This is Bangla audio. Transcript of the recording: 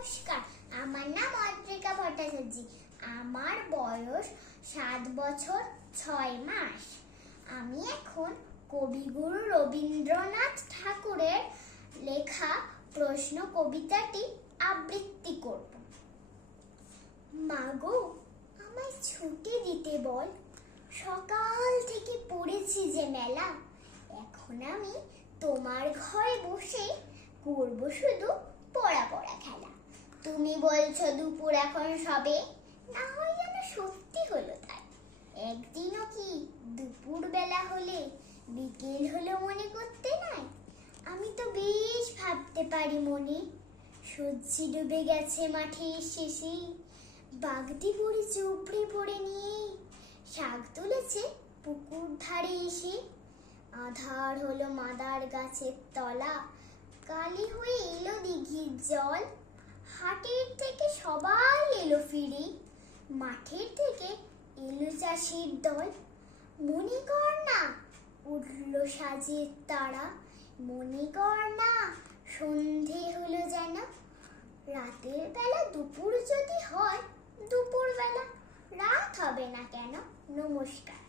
নমস্কার, আমার নাম অদ্রিকা ভট্টাচার্য। আমার বয়স 7 বছর 6 মাস। আমি এখন কবিগুরু রবীন্দ্রনাথ ঠাকুরের লেখা প্রশ্ন কবিতাটি আবৃত্তি করব। মাগো, আমায় ছুটি দিতে বল, সকাল থেকে পড়েছি যে মেলা। এখন আমি তোমার ঘরে বসে করব শুধু পড়া পড়া খেলা। তুমি বলছো দুপুর এখন সবে, না হয় যেন সত্যি হলো তাই। একদিনও কি দুপুর বেলা হলে বিকেল হলো মনে করতে নাই? আমি তো বেশ ভাবতে পারি মনে, সূর্যি ডুবে গেছে মাঠের শেষে, বাগদি পড়ে চুপড়ে পড়ে নিয়ে শাক তুলেছে পুকুর ধারে এসে। আধার হলো মাদার গাছের তলা, কালি হয়ে এলো দিঘির জল। হাটের থেকে সবাই এলো ফিরে, মাঠের থেকে এলো চাষির দল। মনে কর না উঠল সাজের তারা, মনে কর না সন্ধে হলো যেন। রাতের বেলা দুপুর যদি হয়, দুপুর বেলা রাত হবে না কেন? নমস্কার।